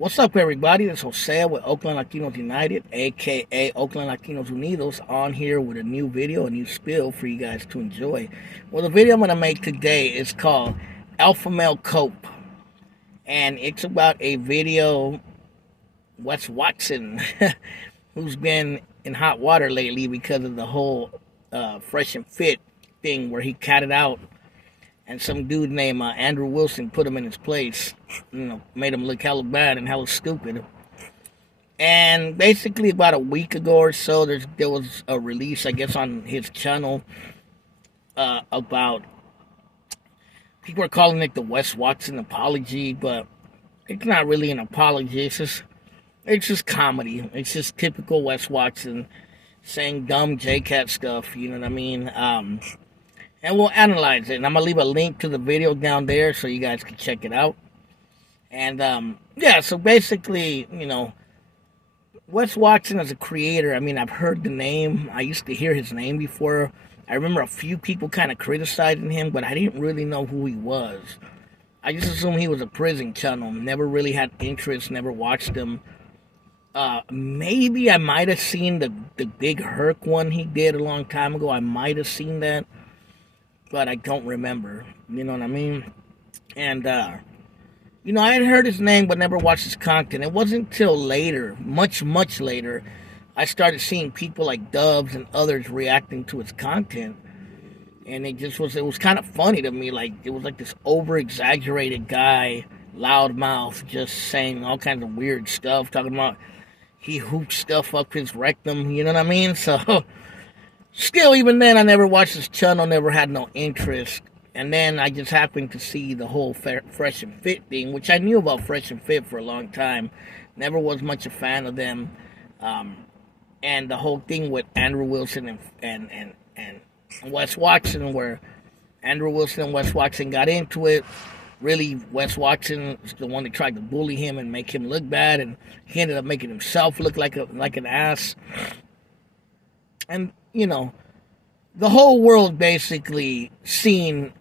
What's up, everybody? This is Jose with Oakland Latinos United, aka Oakland Latinos Unidos, on here with a new video, a new spill for you guys to enjoy. Well, the video I'm going to make today is called Alpha Male Cope, and it's about a video, Wes Watson, who's been in hot water lately because of the whole Fresh and Fit thing where he catted out and some dude named Andrew Wilson put him in his place, made him look hella bad and hella stupid. And basically, about a week ago or so, there was a release, I guess, on his channel about people are calling it the Wes Watson apology, but it's not really an apology. It's just comedy. It's just typical Wes Watson saying dumb JCat stuff. You know what I mean? And we'll analyze it. And I'm going to leave a link to the video down there so you guys can check it out. And, yeah, so basically, Wes Watson as a creator, I mean, I've heard the name. I used to hear his name before. I remember a few people kind of criticizing him, but I didn't really know who he was. I just assumed he was a prison channel. Never really had interest, never watched him. Maybe I might have seen the Big Herc one he did a long time ago. I might have seen that, but I don't remember. You know what I mean? And, I had heard his name, but never watched his content. It wasn't until later, much, much later, I started seeing people like Dubs and others reacting to his content. And it was kind of funny to me. Like, it was like this over-exaggerated guy, loudmouth, just saying all kinds of weird stuff, talking about he hooped stuff up his rectum, you know what I mean? So, still, even then, I never watched his channel, never had no interest. And then I just happened to see the whole Fresh and Fit thing, which I knew about Fresh and Fit for a long time. Never was much a fan of them. And the whole thing with Andrew Wilson and Wes Watson, where Andrew Wilson and Wes Watson got into it. Really, Wes Watson is the one that tried to bully him and make him look bad, and he ended up making himself look like an ass. And, the whole world basically seen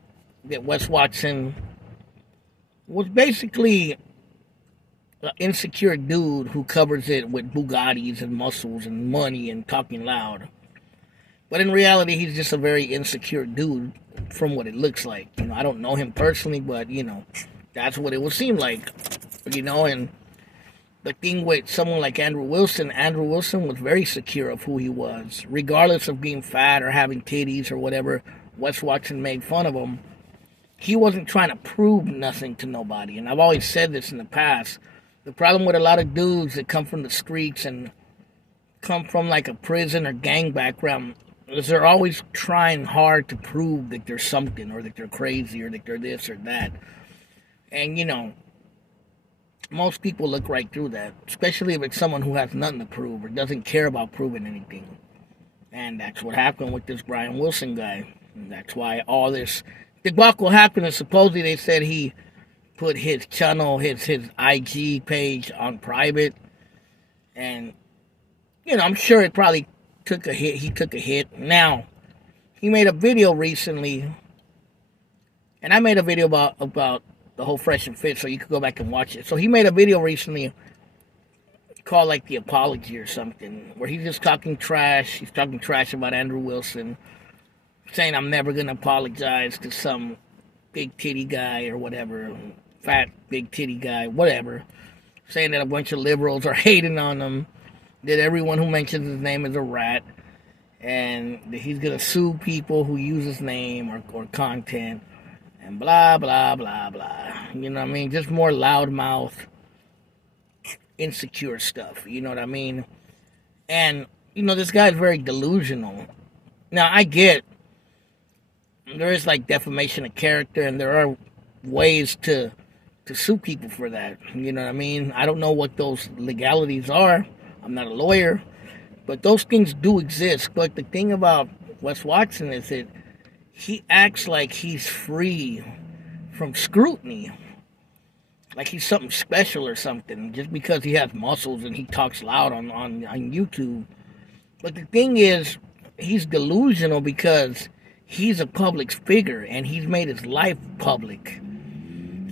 that Wes Watson was basically an insecure dude who covers it with Bugattis and muscles and money and talking loud. But in reality, he's just a very insecure dude from what it looks like. I don't know him personally, but, that's what it would seem like. And the thing with someone like Andrew Wilson was very secure of who he was. Regardless of being fat or having titties or whatever Wes Watson made fun of him, he wasn't trying to prove nothing to nobody. And I've always said this in the past. The problem with a lot of dudes that come from the streets and come from like a prison or gang background is they're always trying hard to prove that they're something, or that they're crazy, or that they're this or that. And, most people look right through that, especially if it's someone who has nothing to prove or doesn't care about proving anything. And that's what happened with this Brian Wilson guy. And that's why all this debacle happened. And supposedly they said he put his channel, his IG page on private. And, I'm sure it probably took a hit. He took a hit. Now, he made a video recently, and I made a video about the whole Fresh and Fit, so you could go back and watch it. So he made a video recently called like The Apology or something, where he's just talking trash. He's talking trash about Andrew Wilson, saying I'm never going to apologize to some big titty guy or whatever, fat big titty guy, whatever, saying that a bunch of liberals are hating on him, that everyone who mentions his name is a rat, and that he's going to sue people who use his name or content. And blah, blah, blah, blah. You know what I mean? Just more loudmouth, insecure stuff. You know what I mean? And, this guy's very delusional. Now, I get there is, like, defamation of character, and there are ways to sue people for that. You know what I mean? I don't know what those legalities are. I'm not a lawyer. But those things do exist. But the thing about Wes Watson is that he acts like he's free from scrutiny. Like he's something special or something, just because he has muscles and he talks loud on YouTube. But the thing is, he's delusional because he's a public figure and he's made his life public.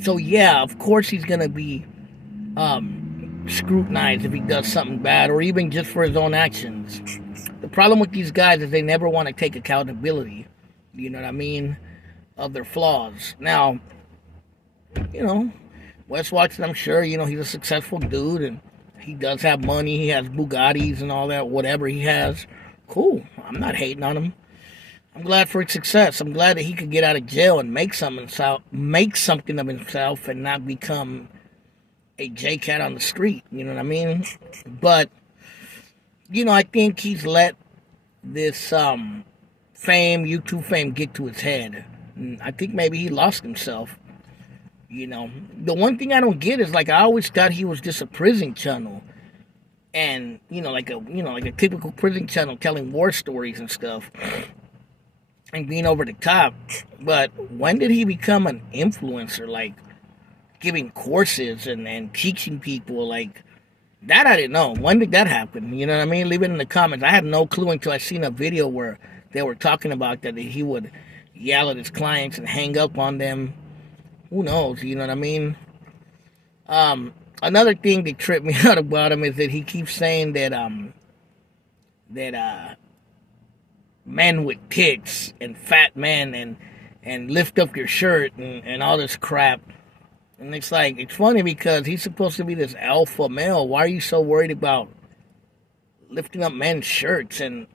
So yeah, of course he's going to be scrutinized if he does something bad or even just for his own actions. The problem with these guys is they never want to take accountability, you know what I mean, of their flaws. Now, you know, Wes Watson, I'm sure, you know, he's a successful dude and he does have money. He has Bugattis and all that, whatever he has. Cool. I'm not hating on him. I'm glad for his success. I'm glad that he could get out of jail and make something of himself and not become a J-Cat on the street. You know what I mean? But, you know, I think he's let this fame, YouTube fame, get to his head. And I think maybe he lost himself. You know, the one thing I don't get is, like, I always thought he was just a prison channel, and like a typical prison channel telling war stories and stuff, and being over the top. But when did he become an influencer, like giving courses and teaching people like that? I didn't know. When did that happen? You know what I mean? Leave it in the comments. I had no clue until I seen a video where they were talking about that he would yell at his clients and hang up on them. Who knows? You know what I mean? Another thing that tripped me out about him is that he keeps saying that men with tits and fat men and lift up your shirt and all this crap. And it's like, it's funny because he's supposed to be this alpha male. Why are you so worried about lifting up men's shirts and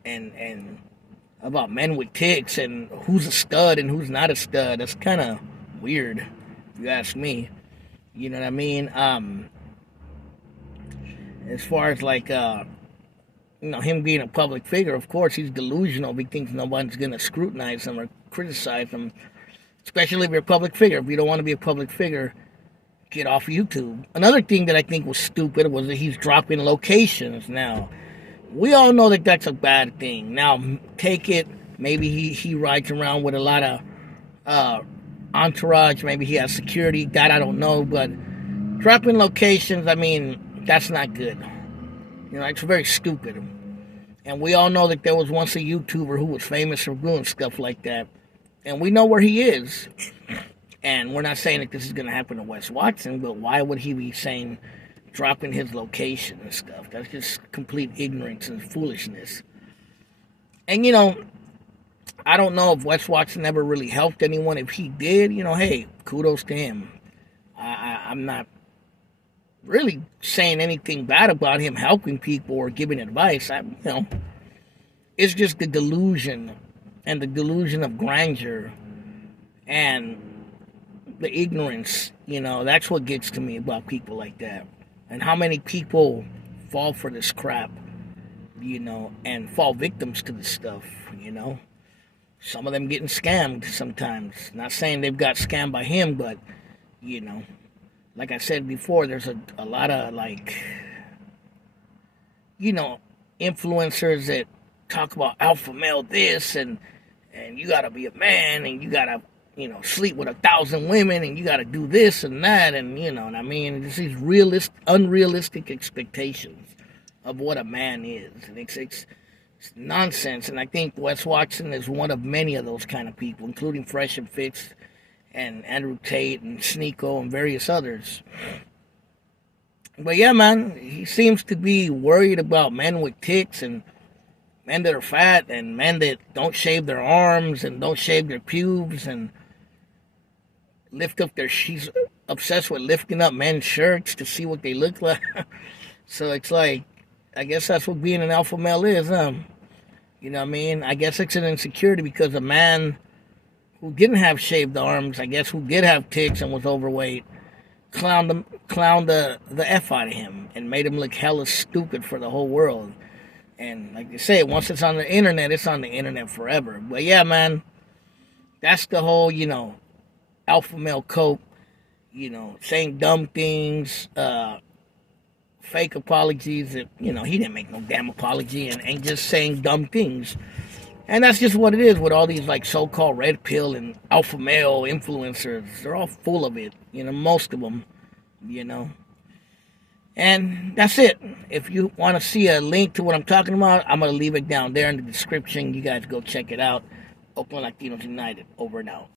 about men with tits and who's a stud and who's not a stud? That's kind of weird, if you ask me. You know what I mean? As far as like, him being a public figure, of course he's delusional. He thinks nobody's going to scrutinize him or criticize him, especially if you're a public figure. If you don't want to be a public figure, get off YouTube. Another thing that I think was stupid was that he's dropping locations. Now, we all know that that's a bad thing. Now, take it, maybe he rides around with a lot of entourage, maybe he has security, that I don't know, but dropping locations, I mean, that's not good. You know, it's very stupid. And we all know that there was once a YouTuber who was famous for doing stuff like that. And we know where he is. And we're not saying that this is going to happen to Wes Watson, but why would he be saying dropping his location and stuff? That's just complete ignorance and foolishness. And, I don't know if Wes Watson ever really helped anyone. If he did, hey, kudos to him. I'm not really saying anything bad about him helping people or giving advice. It's just the delusion and the delusion of grandeur and the ignorance, that's what gets to me about people like that. And how many people fall for this crap, and fall victims to this stuff, Some of them getting scammed sometimes. Not saying they've got scammed by him, but, like I said before, there's a lot of, influencers that talk about alpha male this, and you gotta be a man, and you gotta, sleep with 1,000 women, and you gotta do this and that, and, what I mean? It's these unrealistic expectations of what a man is. And it's nonsense, and I think Wes Watson is one of many of those kind of people, including Fresh and Fitz, and Andrew Tate, and Sneeko, and various others. But yeah, man, he seems to be worried about men with tits, and men that are fat, and men that don't shave their arms, and don't shave their pubes, and she's obsessed with lifting up men's shirts to see what they look like. So it's like, I guess that's what being an alpha male is, huh? You know what I mean? I guess it's an insecurity because a man who didn't have shaved arms, I guess who did have tits and was overweight, clowned the F out of him and made him look hella stupid for the whole world. And like they say, once it's on the internet, it's on the internet forever. But yeah, man, that's the whole, alpha male cope, saying dumb things, fake apologies that, he didn't make no damn apology, and just saying dumb things. And that's just what it is with all these, so-called red pill and alpha male influencers. They're all full of it, most of them, And that's it. If you want to see a link to what I'm talking about, I'm going to leave it down there in the description. You guys go check it out. Oakland Latinos United. Over and out.